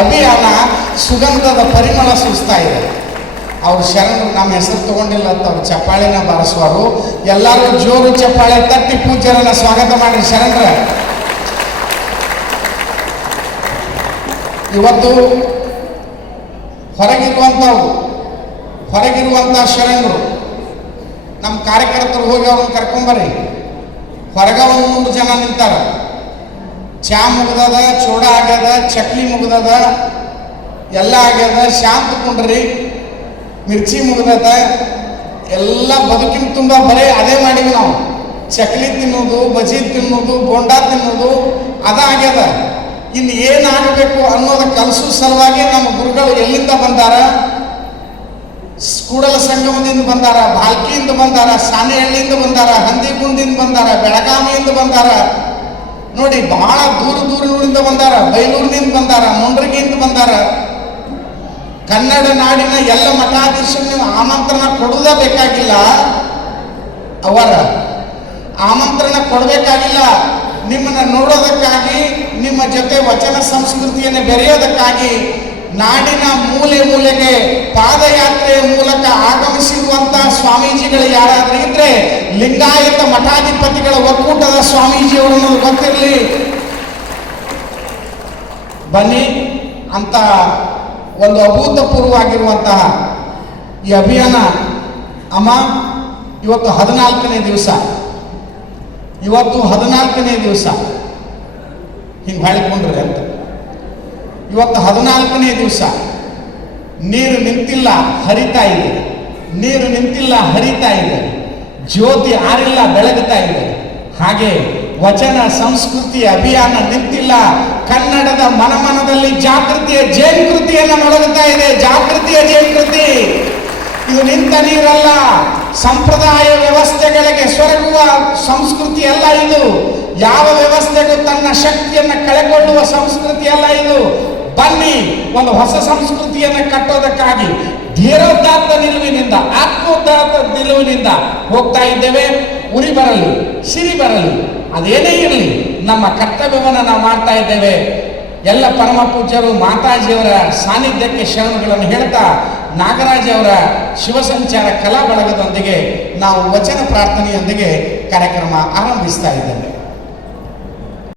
ಅಭಿಯಾನ ಸುಗಂಧದ ಪರಿಮಳ ಸೂಸ್ತಾ ಇದೆ. ಅವ್ರು ಶರಣರು ನಮ್ಮ ಹೆಸರು ತಗೊಂಡಿಲ್ಲ ಅಂತ ಅವ್ರು ಚಪ್ಪಾಳಿನ ಬಾರಿಸುವರು. ಎಲ್ಲರೂ ಜೋರು ಚಪ್ಪಾಳೆ ತಟ್ಟಿ ಪೂಜ್ಯರನ್ನ ಸ್ವಾಗತ ಮಾಡಿ ಶರಣರ. ಇವತ್ತು ಹೊರಗಿರುವಂಥ ಶರಣರು ನಮ್ಮ ಕಾರ್ಯಕರ್ತರು ಹೋಗಿ ಅವ್ರನ್ನ ಕರ್ಕೊಂಬರ್ರಿ. ಹೊರಗ 3 ಜನ ನಿಂತಾರ. ಚಾ ಮುಗ್ದದ, ಚೂಡ ಆಗ್ಯದ, ಚಕ್ಲಿ ಮುಗ್ದದ, ಎಲ್ಲ ಆಗ್ಯದ. ಶಾಂತ ಕುಂಡ್ರಿ, ಮಿರ್ಚಿ ಮುಗ್ದದ, ಎಲ್ಲ ಬದುಕಿನ ತುಂಬ ಬರೀ ಅದೇ ಮಾಡಿವಿ ನಾವು. ಚಕ್ಲಿ ತಿನ್ನೋದು, ಬಜಿ ತಿನ್ನೋದು, ಬೋಂಡಾ ತಿನ್ನೋದು ಅದಾಗ್ಯದ. ಇನ್ನು ಏನಾಗಬೇಕು ಅನ್ನೋದು ಕಲಿಸೋ ಸಲುವಾಗಿ ನಮ್ಮ ಗುರುಗಳು ಎಲ್ಲಿಂದ ಬಂದಾರ? ಕೂಡಲ ಸಂಗಮದಿಂದ ಬಂದಾರ, ಭಾಲ್ಕಿಯಿಂದ ಬಂದಾರ, ಸಾಣೆಹಳ್ಳಿಯಿಂದ ಬಂದಾರ, ಹಂದಿಗುಂದಿಂದ ಬಂದಾರ, ಬೆಳಗಾವಿಯಿಂದ ಬಂದಾರ. ನೋಡಿ, ಬಹಳ ದೂರದಿಂದ ಬಂದಾರ. ಬೈಲೂರಿನಿಂದ ಬಂದಾರ, ಮುಂಡ್ರಿಗಿಂದ ಬಂದಾರ. ಕನ್ನಡ ನಾಡಿನ ಎಲ್ಲ ಮಠಾಧೀಶರಿಗೆ ಆಮಂತ್ರಣ ಕೊಡುವುದೇ ಬೇಕಾಗಿಲ್ಲ. ಅವರ ಆಮಂತ್ರಣ ಕೊಡಬೇಕಾಗಿಲ್ಲ. ನಿಮ್ಮನ್ನ ನೋಡೋದಕ್ಕಾಗಿ, ನಿಮ್ಮ ಜೊತೆ ವಚನ ಸಂಸ್ಕೃತಿಯನ್ನು ಬೆರೆಯೋದಕ್ಕಾಗಿ ನಾಡಿನ ಮೂಲೆ ಮೂಲೆಗೆ ಪಾದಯಾತ್ರೆಯ ಮೂಲಕ ಆಗಮಿಸಿರುವಂತ ಸ್ವಾಮೀಜಿಗಳು ಯಾರಾದ್ರೂ ಇದ್ರೆ ಲಿಂಗಾಯತ ಮಠಾಧಿಪತಿಗಳ ಒಕ್ಕೂಟದ ಸ್ವಾಮೀಜಿಯವರನ್ನು ಗೊತ್ತಿರಲಿ. ಬನ್ನಿ ಅಂತ ಒಂದು ಅಭೂತಪೂರ್ವವಾಗಿರುವಂತಹ ಈ ಅಭಿಯಾನ. ಅಮ್ಮ, ಇವತ್ತು 14ನೇ ದಿವಸ. ಇವತ್ತು 14ನೇ ದಿವಸ. ಹಿಂಗೆ ಹೇಳಿಕೊಂಡ್ರಿ ಅಂತ. ಇವತ್ತು 14ನೇ ದಿವಸ. ನೀರು ನಿಂತಿಲ್ಲ, ಹರಿತಾ ಇದೆ. ನೀರು ನಿಂತಿಲ್ಲ, ಹರಿತಾ ಇದೆ. ಜ್ಯೋತಿ ಆರಿಲ್ಲ, ಬೆಳಗುತ್ತಾ ಇದೆ. ಹಾಗೆ ವಚನ ಸಂಸ್ಕೃತಿ ಅಭಿಯಾನ ನಿಂತಿಲ್ಲ. ಕನ್ನಡದ ಮನಮನದಲ್ಲಿ ಜಾಗೃತಿಯ ಜೇನುಕೃತಿಯನ್ನು ಮೊಳಗುತ್ತಾ ಇದೆ. ಜಾಗೃತಿಯ ಜೇನುಕೃತಿ. ಇದು ನಿಂತ ನೀರಲ್ಲ. ಸಂಪ್ರದಾಯ ವ್ಯವಸ್ಥೆಗಳಿಗೆ ಸೊರಗುವ ಸಂಸ್ಕೃತಿ ಅಲ್ಲ ಇದು. ಯಾವ ವ್ಯವಸ್ಥೆಗೂ ತನ್ನ ಶಕ್ತಿಯನ್ನು ಕಳೆಕೊಳ್ಳುವ ಸಂಸ್ಕೃತಿ ಅಲ್ಲ ಇದು. ಬನ್ನಿ, ಒಂದು ಹೊಸ ಸಂಸ್ಕೃತಿಯನ್ನು ಕಟ್ಟೋದಕ್ಕಾಗಿ ಧೀರೋದಾತ್ತ ನಿಲುವಿನಿಂದ, ಆತ್ಮೋದಾತ್ತ ನಿಲುವಿನಿಂದ ಹೋಗ್ತಾ ಇದ್ದೇವೆ. ಉರಿ ಬರಲಿ, ಸಿರಿ ಬರಲಿ, ಅದೇನೇ ಇರಲಿ, ನಮ್ಮ ಕರ್ತವ್ಯವನ್ನು ನಾವು ಮಾಡ್ತಾ ಇದ್ದೇವೆ. ಎಲ್ಲ ಪರಮ ಪೂಜ್ಯರು ಮಾತಾಜಿಯವರ ಸಾನ್ನಿಧ್ಯಕ್ಕೆ ಶರಣುಗಳನ್ನು ಹೇಳ್ತಾ, ನಾಗರಾಜ್ ಅವರ ಶಿವಸಂಚಾರ ಕಲಾ ಬಳಗದೊಂದಿಗೆ ನಾವು ವಚನ ಪ್ರಾರ್ಥನೆಯೊಂದಿಗೆ ಕಾರ್ಯಕ್ರಮ ಆರಂಭಿಸ್ತಾ ಇದ್ದೇವೆ.